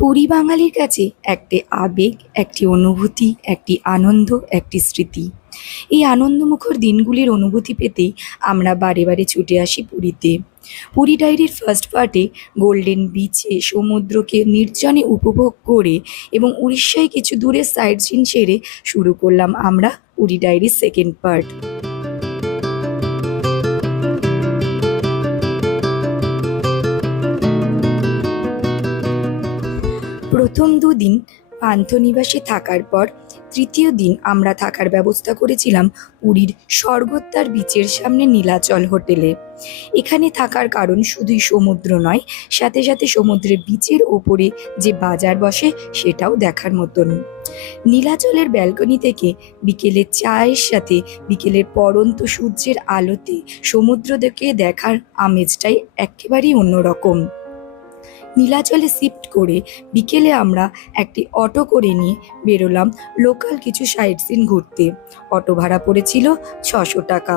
পুরী বাঙালির কাছে একটি আবেগ, একটি অনুভূতি, একটি আনন্দ, একটি স্মৃতি। এই আনন্দমুখর দিনগুলির অনুভূতি পেতেই আমরা বারে বারে ছুটে আসি পুরীতে। পুরী ডায়েরির ফার্স্ট পার্টে গোল্ডেন বিচে সমুদ্রকে নির্জনে উপভোগ করে এবং উড়িষ্যায় কিছু দূরে সাইট সিন সেরে শুরু করলাম আমরা পুরী ডায়েরির সেকেন্ড পার্ট। প্রথম দুদিন পান্থনিবাসে থাকার পর তৃতীয় দিন আমরা থাকার ব্যবস্থা করেছিলাম পুরীর স্বর্গদ্বার বিচের সামনে নীলাচল হোটেলে। এখানে থাকার কারণ শুধুই সমুদ্র নয়, সাথে সাথে সমুদ্রের বিচের ওপরে যে বাজার বসে সেটাও দেখার মতন। নীলাচলের ব্যালকনি থেকে বিকেলের চায়ের সাথে বিকেলের পড়ন্ত সূর্যের আলোতে সমুদ্রকে দেখার আমেজটাই একেবারেই অন্যরকম। নীলাচলে শিফট করে বিকেলে আমরা একটি অটো করে নিয়ে বেরোলাম লোকাল কিছু সাইট সিন ঘুরতে। অটো ভাড়া পড়েছিল 600 টাকা।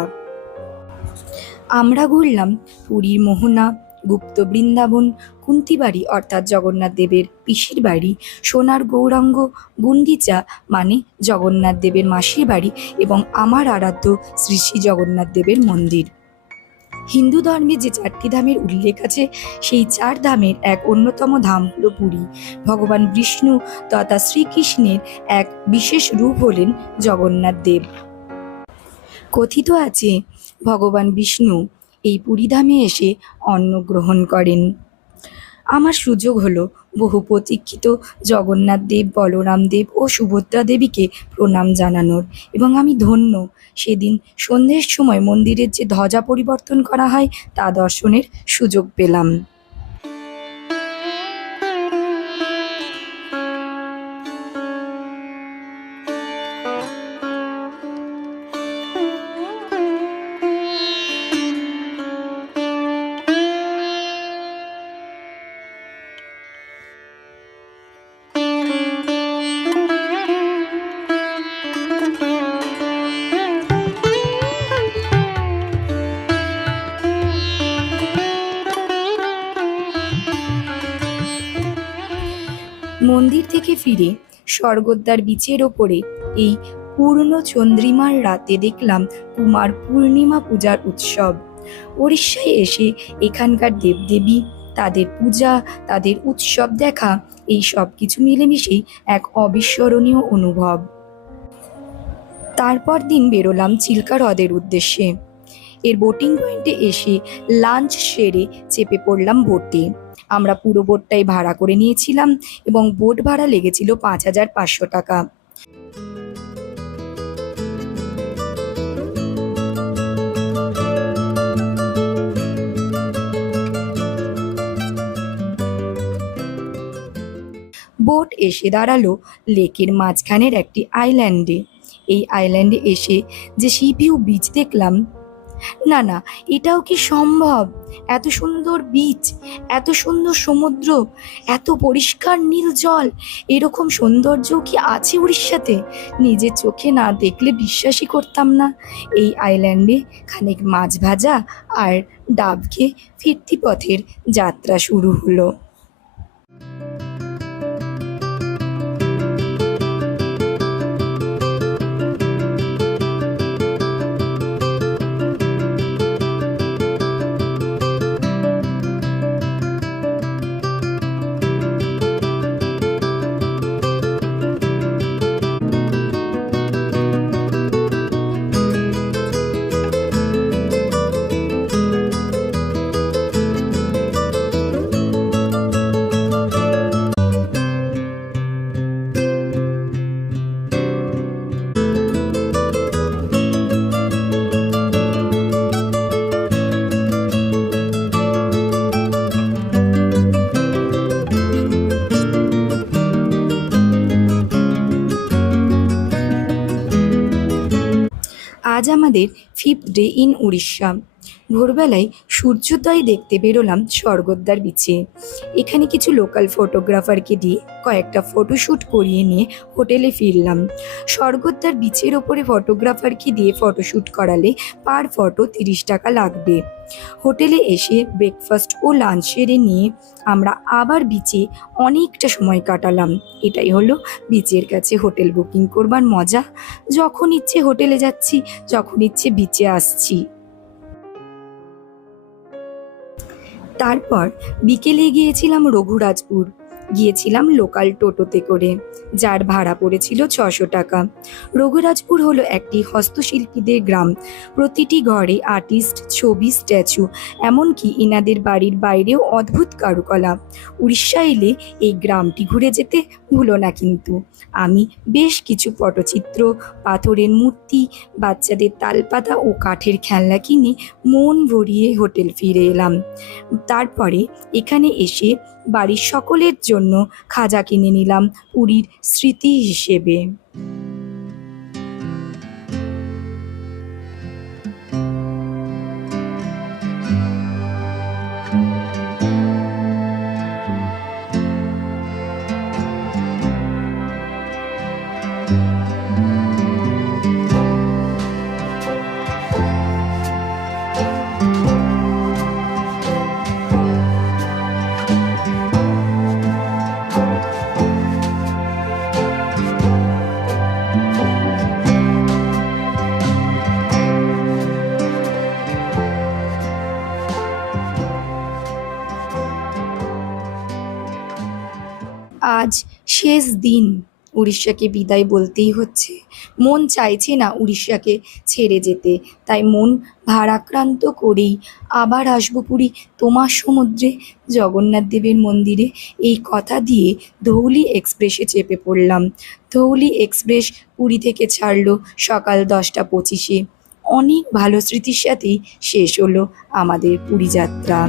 আমরা ঘুরলাম পুরীর মোহনা, গুপ্ত বৃন্দাবন, কুন্তিবাড়ি অর্থাৎ জগন্নাথ দেবের পিসির বাড়ি, সোনার গৌরাঙ্গ, গুন্ডিচা মানে জগন্নাথ দেবের মাসির বাড়ি এবং আমার আরাধ্য শ্রী শ্রী জগন্নাথ দেবের মন্দির। হিন্দু ধর্মে যে 4টি ধামের উল্লেখ আছে সেই 4 ধামের এক অন্যতম ধাম হল পুরী। ভগবান বিষ্ণু তথা শ্রীকৃষ্ণের এক বিশেষ রূপ হলেন জগন্নাথ দেব। কথিত আছে ভগবান বিষ্ণু এই পুরীধামে এসে অন্ন গ্রহণ করেন। আমার সুযোগ হলো বহু প্রতীক্ষিত জগন্নাথ দেব, বলরাম দেব ও সুভদ্রা দেবীকে প্রণাম জানানোর এবং আমি ধন্য সেদিন সন্ধ্যের সময় মন্দিরের যে ধ্বজা পরিবর্তন করা হয় তা দর্শনের সুযোগ পেলাম। মন্দির থেকে ফিরে স্বর্গদ্বার বিচের ওপরে এই পূর্ণ চন্দ্রিমার রাতে দেখলাম কুমার পূর্ণিমা পূজার উৎসব। উড়িষ্যায় এসে এখানকার দেবদেবী, তাদের পূজা, তাদের উৎসব দেখা, এই সব কিছু মিলেমিশেই এক অবিস্মরণীয় অনুভব। তারপর দিন বেরোলাম চিল্কা হ্রদের উদ্দেশ্যে। এর বোটিং পয়েন্টে এসে লাঞ্চ সেরে চেপে পড়লাম বোটে। আমরা পুরো বোটটাই ভাড়া করে নিয়েছিলাম এবং বোট ভাড়া লেগেছিল 5500 টাকা। বোট এসে দাঁড়ালো লেকের মাঝখানের একটি আইল্যান্ডে। এই আইল্যান্ডে এসে যে সি ভিউ বিচ দেখলাম, না না, এটাও কি সম্ভব? এত সুন্দর বিচ, এত সুন্দর সমুদ্র, এত পরিষ্কার নীল জল, এরকম সৌন্দর্য কি আছে উড়িষ্যাতে? নিজের চোখে না দেখলে বিশ্বাসই করতাম না। এই আইল্যান্ডে খানিক মাছ ভাজা আর ডাব খেয়ে ফিরতি পথের যাত্রা শুরু হলো। আজ আমাদের 5th ডে ইন উড়িষ্যা। ভোরবেলায় সূর্যোদয় দেখতে বেরোলাম স্বর্গদ্বার বিচে। এখানে কিছু লোকাল ফটোগ্রাফারকে দিয়ে কয়েকটা ফটোশ্যুট করিয়ে নিয়ে হোটেলে ফিরলাম। স্বর্গদ্বার বিচের ওপরে ফটোগ্রাফারকে দিয়ে ফটোশ্যুট করালে পার ফটো 30 টাকা লাগবে। হোটেলে এসে ব্রেকফাস্ট ও লাঞ্চ সেরে নিয়ে আমরা আবার বিচে অনেকটা সময় কাটালাম। এটাই হলো বিচের কাছে হোটেল বুকিং করবার মজা। যখন ইচ্ছে হোটেলে যাচ্ছি, যখন ইচ্ছে বিচে আসছি। তারপর বিকেলে গিয়েছিলাম রঘুরাজপুর। গিয়েছিলাম লোকাল টোটোতে করে, যার ভাড়া পড়েছিল 600 টাকা। রঘুরাজপুর হলো একটি হস্তশিল্পীদের গ্রাম। প্রতিটি ঘরে আর্টিস্ট, ছবি, স্ট্যাচু, এমনকি ইনাদের বাড়ির বাইরেও অদ্ভুত কারুকলা। উড়িষ্যা এলে এই গ্রামটি ঘুরে যেতে ভুলো না কিন্তু। আমি বেশ কিছু পটচিত্র, পাথরের মূর্তি, বাচ্চাদের তালপাতা ও কাঠের খেলনা কিনে মন ভরিয়ে হোটেল ফিরে এলাম। তারপরে এখানে এসে বাড়ির সকলের জন্য খাজা কিনে নিলাম পুরীর স্মৃতি হিসেবে। আজ শেষ দিন, উড়িষ্যাকে বিদায় বলতেই হচ্ছে। মন চাইছে না উড়িষ্যাকে ছেড়ে যেতে, তাই মন ভারাক্রান্ত করেই আবার আসবো পুরী তোমার সমুদ্রে, জগন্নাথ দেবের মন্দিরে, এই কথা দিয়ে ধৌলি এক্সপ্রেসে চেপে পড়লাম। ধৌলি এক্সপ্রেস পুরী থেকে ছাড়লো সকাল 10টা 25-এ। অনেক ভালো স্মৃতির সাথেই শেষ হলো আমাদের পুরী যাত্রা।